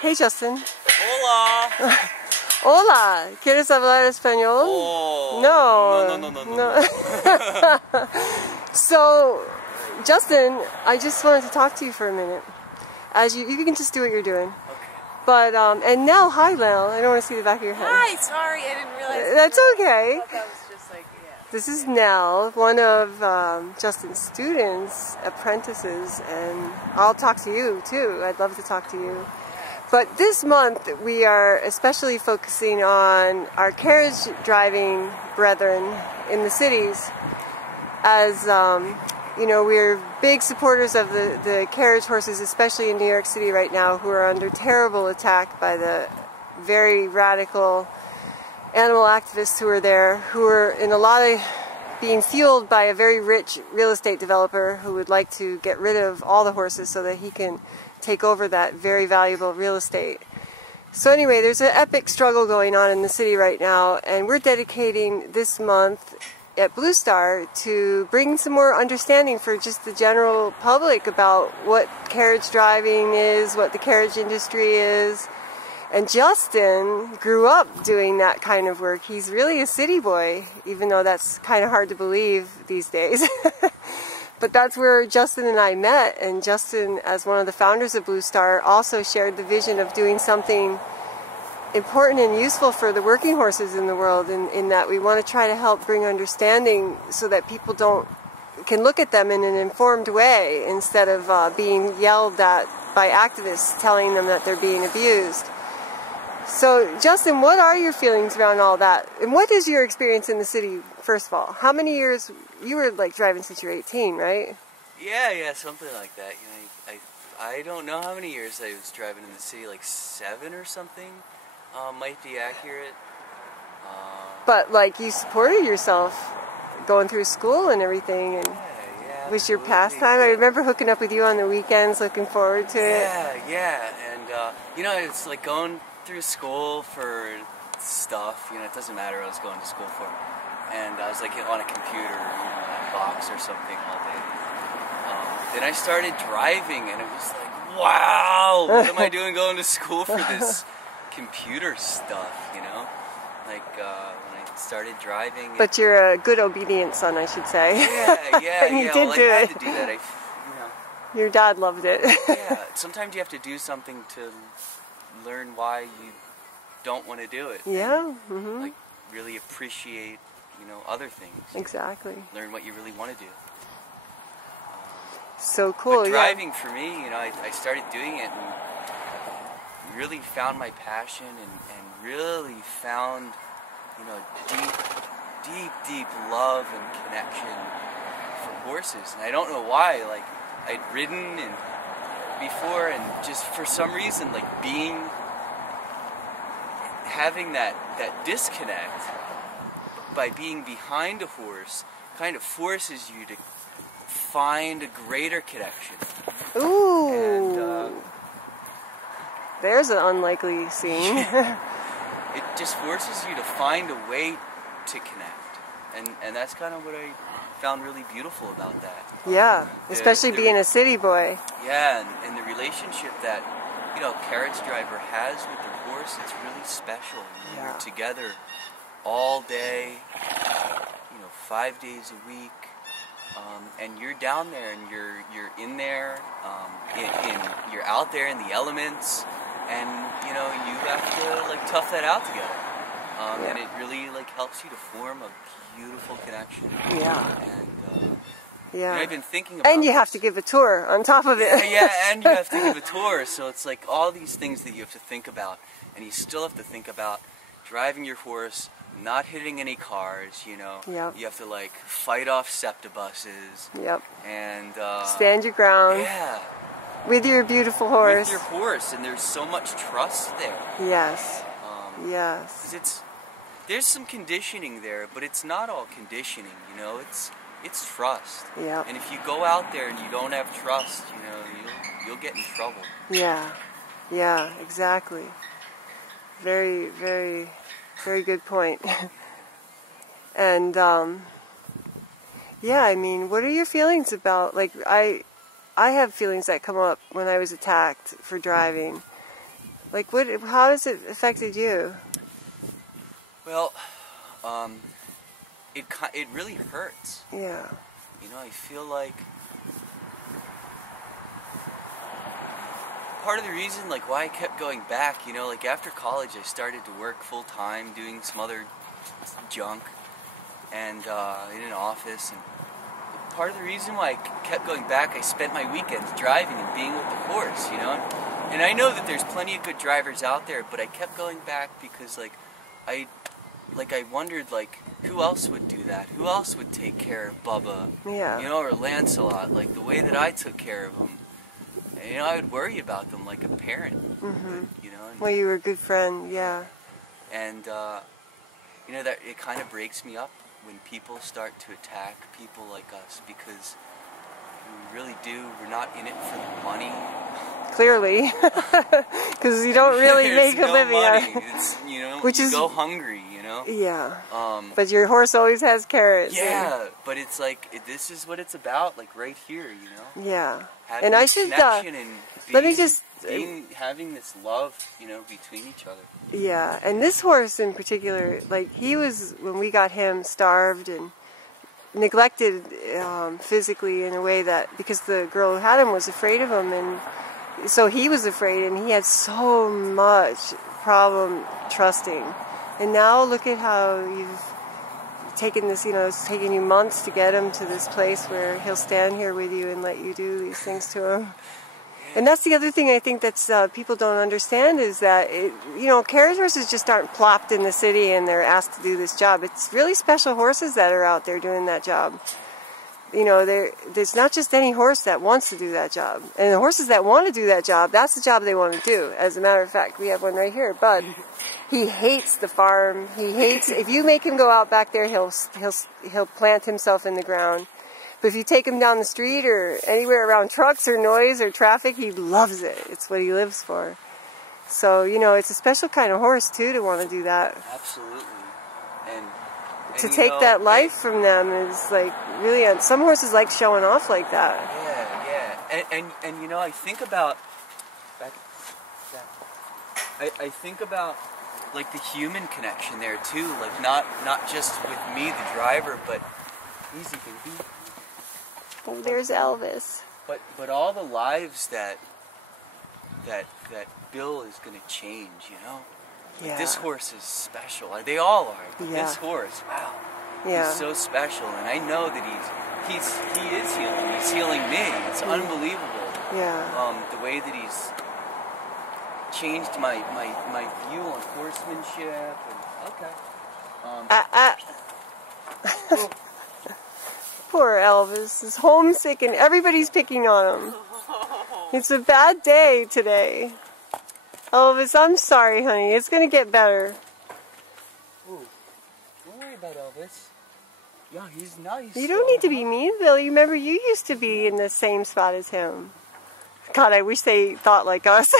Hey Justin. Hola. Hola. ¿Quieres hablar español? Oh. No. So, Justin, I just wanted to talk to you for a minute. As you can just do what you're doing. Okay. But and Nell, hi Nell. I don't want to see the back of your head. Hi, sorry, I didn't realize. That's okay. I thought that was just like, yeah. This is Nell, one of Justin's students, apprentices, and I'll talk to you too. I'd love to talk to you. But this month we are especially focusing on our carriage driving brethren in the cities, as you know, we're big supporters of the carriage horses, especially in New York City right now, who are under terrible attack by the very radical animal activists who are there, who are in a lot of being fueled by a very rich real estate developer who would like to get rid of all the horses so that he can take over that very valuable real estate. So anyway, there's an epic struggle going on in the city right now, and we're dedicating this month at Blue Star to bring some more understanding for just the general public about what carriage driving is, what the carriage industry is. And Justin grew up doing that kind of work. He's really a city boy, even though that's kind of hard to believe these days. But that's where Justin and I met, and Justin, as one of the founders of Blue Star, also shared the vision of doing something important and useful for the working horses in the world, in that we want to try to help bring understanding so that people can look at them in an informed way instead of being yelled at by activists telling them that they're being abused. So, Justin, what are your feelings around all that? And what is your experience in the city, first of all? How many years, you were like driving since you were 18, right? Yeah, something like that. You know, I don't know how many years I was driving in the city, like 7 or something, might be accurate. But like you supported yourself going through school and everything, and yeah, was your pastime? I remember hooking up with you on the weekends, looking forward to it. Yeah, and you know, it's like going through school for stuff, you know, it doesn't matter what I was going to school for. And I was like on a computer, you know, on a box or something all day. Then I started driving and it was like, wow, what am I doing going to school for this computer stuff, you know? Like when I started driving. But you're a good obedient son, I should say. Yeah, and you yeah. did Well, do I had it. to do that. You know. Your dad loved it. Yeah, sometimes you have to do something to learn why you don't want to do it. Yeah. And, like really appreciate, you know, other things. Exactly. Learn what you really want to do. So cool. But driving for me, you know, I started doing it and really found my passion and really found, you know, deep love and connection for horses. And I don't know why. Like, I'd ridden and before, and just for some reason, like having that disconnect by being behind a horse kind of forces you to find a greater connection. Ooh. And there's an unlikely scene. It just forces you to find a way to connect, and that's kind of what I found really beautiful about that. Yeah, especially being a city boy. Yeah, and the relationship that, you know, carriage driver has with their horse, it's really special. You know, you're together all day, you know, 5 days a week, and you're down there and you're in there, you're out there in the elements, and you know, you have to like tough that out together. And it really like helps you to form a beautiful connection. Yeah. And yeah. you know, I've been thinking about and you have to give a tour on top of it. Yeah, and you have to give a tour. So it's like all these things that you have to think about, and you still have to think about driving your horse, not hitting any cars. You know. Yep. You have to like fight off SEPTA buses. Yep. And stand your ground. Yeah. With your beautiful horse. With your horse, and there's so much trust there. Yes. Yes. 'Cause there's some conditioning there, but it's not all conditioning, you know, it's trust. Yeah. And if you go out there and you don't have trust, you know, you'll get in trouble. Yeah. Yeah, exactly. Very, very, very good point. And yeah, I mean, what are your feelings about, like, I have feelings that come up when I was attacked for driving. Like, how has it affected you? Well, it really hurts. Yeah. You know, I feel like part of the reason, like, why I kept going back, you know, like, after college I started to work full-time doing some other junk and in an office, and part of the reason why I kept going back, I spent my weekends driving and being with the horse, you know, and I know that there's plenty of good drivers out there, but I kept going back because, like, I wondered, like, who else would do that? Who else would take care of Bubba? Yeah. You know, or Lancelot, like the way that I took care of them. And, you know, I would worry about them like a parent. Mm-hmm. You know. And, well, you were a good friend, yeah. And you know, that it kind of breaks me up when people start to attack people like us, because we really do. We're not in it for the money. Clearly, because you don't really make a living money. on it. It's, you know, which is go hungry, you know. Yeah. But your horse always has carrots. Yeah, but it's like this is what it's about, like right here, you know. Yeah. Having and I this should connection and let me just having this love, you know, between each other. Yeah, and this horse in particular, like he was when we got him starved and neglected physically in a way that because the girl who had him was afraid of him, and so he was afraid, and he had so much problem trusting. And now look at how you've taken this, you know, it's taken you months to get him to this place where he'll stand here with you and let you do these things to him. And that's the other thing I think that's people don't understand is that, you know, carriage horses just aren't plopped in the city and they're asked to do this job. It's really special horses that are out there doing that job. You know, there's not just any horse that wants to do that job. And the horses that want to do that job, that's the job they want to do. As a matter of fact, we have one right here, Bud. He hates the farm. He hates, if you make him go out back there, he'll plant himself in the ground. But if you take him down the street or anywhere around trucks or noise or traffic, he loves it. It's what he lives for. So, you know, it's a special kind of horse, too, to want to do that. Absolutely. And to take that life from them is like really, some horses like showing off like that. Yeah, yeah. And you know, I think about, I think about like the human connection there too, like not just with me, the driver, but easy baby. Oh, there's Elvis. But all the lives that Bill is gonna change, you know. Like, this horse is special. They all are. But this horse, wow. Yeah. He's so special, and I know that he is healing. He's healing me. It's unbelievable. Yeah. The way that he's changed my view on horsemanship. And, okay. Poor Elvis is homesick, and everybody's picking on him. It's a bad day today. Elvis, I'm sorry, honey. It's going to get better. Ooh, don't worry about Elvis. Yeah, he's nice. You don't need to be mean, Bill. You remember you used to be in the same spot as him. God, I wish they thought like us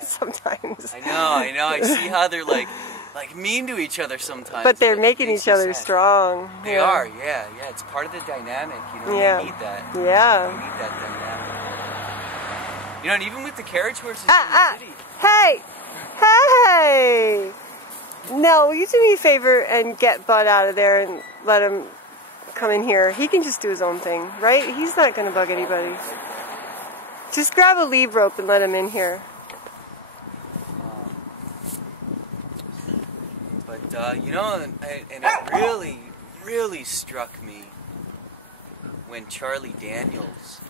sometimes. I know. I see how they're like mean to each other sometimes. But they're making each other strong. They are, yeah. It's part of the dynamic, you know. Yeah. They need that. Yeah. They need that dynamic. You know, and even with the carriage horses in the city. Hey! No, will you do me a favor and get Bud out of there and let him come in here? He can just do his own thing, right? He's not going to bug anybody. Just grab a lead rope and let him in here. But, you know, and it really struck me when Charlie Daniels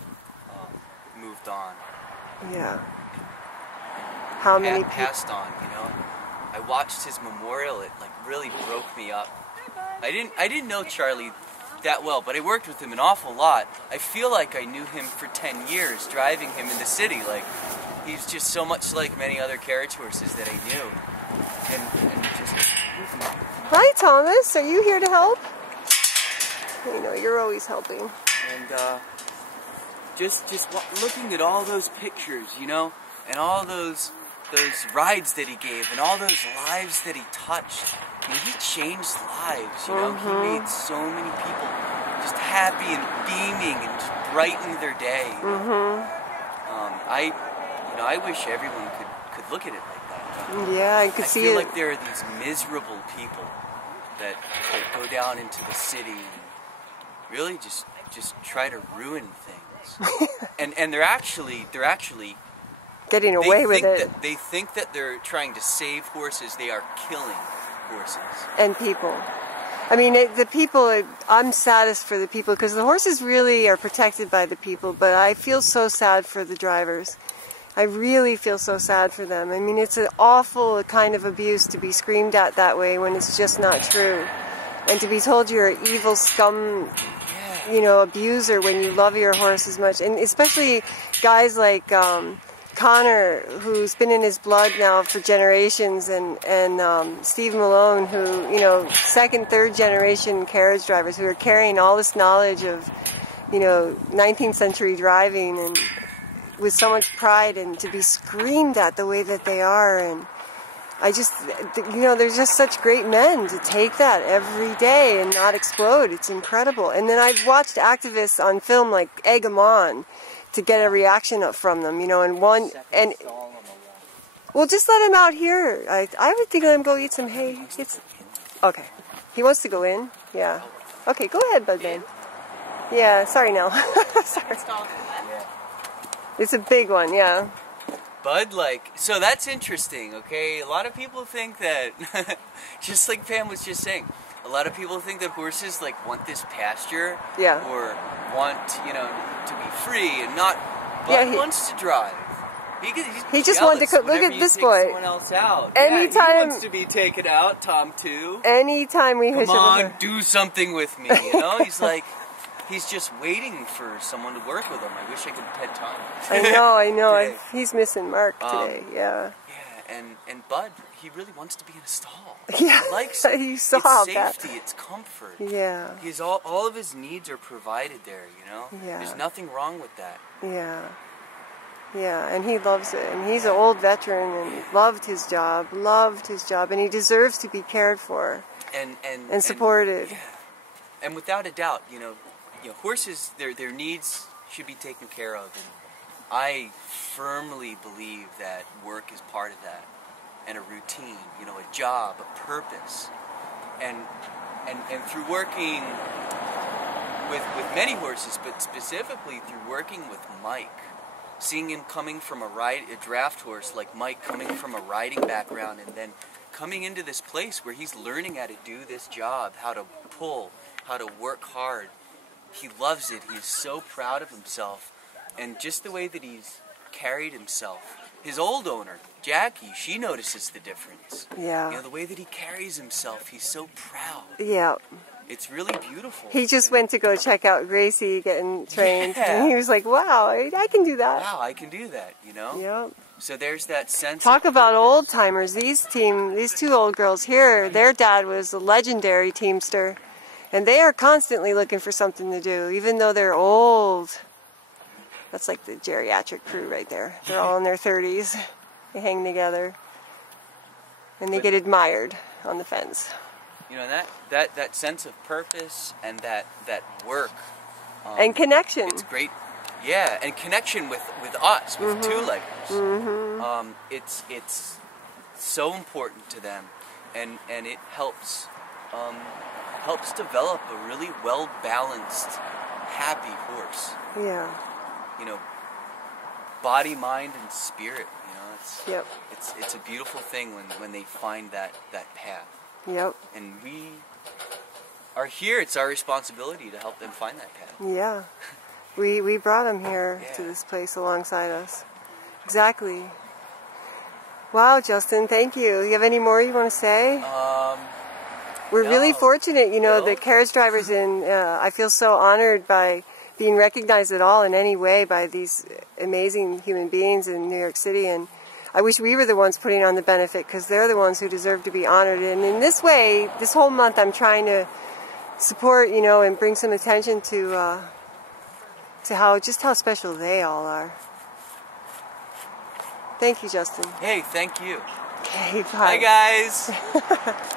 moved on. Yeah. How many passed on, you know. I watched his memorial. It like really broke me up. I didn't know Charlie that well, but I worked with him an awful lot. I feel like I knew him for 10 years, driving him in the city. Like he's just so much like many other carriage horses that I knew. And just. Hi, Thomas. Are you here to help? You know, you're always helping. And just looking at all those pictures, you know, and all those rides that he gave, and all those lives that he touched. I mean, he changed lives, you know. He made so many people just happy and beaming and just brightening their day. I wish everyone could look at it like that. Yeah, I could I see feel it. like there are these miserable people that go down into the city and really just try to ruin things. and they're actually Getting away with it. They think that they're trying to save horses. They are killing horses. And people. I mean, the people, I'm saddest for the people because the horses really are protected by the people, but I feel so sad for the drivers. I really feel so sad for them. I mean, it's an awful kind of abuse to be screamed at that way when it's just not true. And to be told you're an evil scum, you know, abuser when you love your horse as much. And especially guys like Connor, who's been in his blood now for generations, and Steve Malone, who, you know, second, third generation carriage drivers who are carrying all this knowledge of, you know, 19th century driving and with so much pride, and to be screamed at the way that they are. And I just, you know, they're just such great men to take that every day and not explode. It's incredible. And then I've watched activists on film like egg them on to get a reaction up from them, you know, and well, just let him out here. I would think let him go eat some hay. Okay. He wants to go in? Yeah. Okay, go ahead, Budman. Yeah, sorry, Nell. Sorry. It's a big one, yeah. Bud, so that's interesting, okay? A lot of people think that, just like Pam was just saying, a lot of people think that horses, want this pasture. Yeah. Or want, to be free and not. Bud wants to drive. He just wanted to come. Look at this boy. Someone else out. Anytime he wants to be taken out. Tom too. Anytime we hitch Come on, do something with me. You know, he's just waiting for someone to work with him. I wish I could pet Tom. I know. He's missing Mark today. Yeah. Yeah, and Bud, he really wants to be in a stall. Yeah. He likes it. You saw it's that. safety. It's comfort. Yeah. He's all of his needs are provided there. You know. Yeah. There's nothing wrong with that. Yeah. Yeah, and he loves it. And he's an old veteran and loved his job, and he deserves to be cared for and supported. And without a doubt, horses, their needs should be taken care of. And I firmly believe that work is part of that, and a routine, a job, a purpose. And through working with many horses, but specifically through working with Mike, seeing him coming from a draft horse like Mike, coming from a riding background, and then coming into this place where he's learning how to do this job, how to pull, how to work hard. He loves it. He's so proud of himself. And just the way that he's carried himself. His old owner, Jackie, she notices the difference. Yeah. The way that he carries himself, he's so proud. Yeah. It's really beautiful. He just went to go check out Gracie getting trained. Yeah. And he was like, wow, I can do that. Wow, I can do that, Yep. So there's that sense. Talk about old timers. These two old girls here, their dad was a legendary teamster. And they are constantly looking for something to do, even though they're old. That's like the geriatric crew right there. They're all in their 30s. They hang together. And they get admired on the fence. That sense of purpose and that work. And connection. It's great. Yeah, and connection with us, with two-leggers. Mm-hmm. It's so important to them. And it helps develop a really well-balanced, happy horse. Yeah. Body, mind, and spirit. Yep. It's a beautiful thing when they find that path. Yep. And we are here. It's our responsibility to help them find that path. Yeah. We brought them here to this place alongside us. Exactly. Wow, Justin, thank you. You have any more you want to say? We're really fortunate, the carriage drivers I feel so honored by being recognized at all in any way by these amazing human beings in New York City. And I wish we were the ones putting on the benefit, because they're the ones who deserve to be honored. And in this way, this whole month, I'm trying to support, and bring some attention to how special they all are. Thank you, Justin. Hey, thank you. Okay, bye. Bye, guys.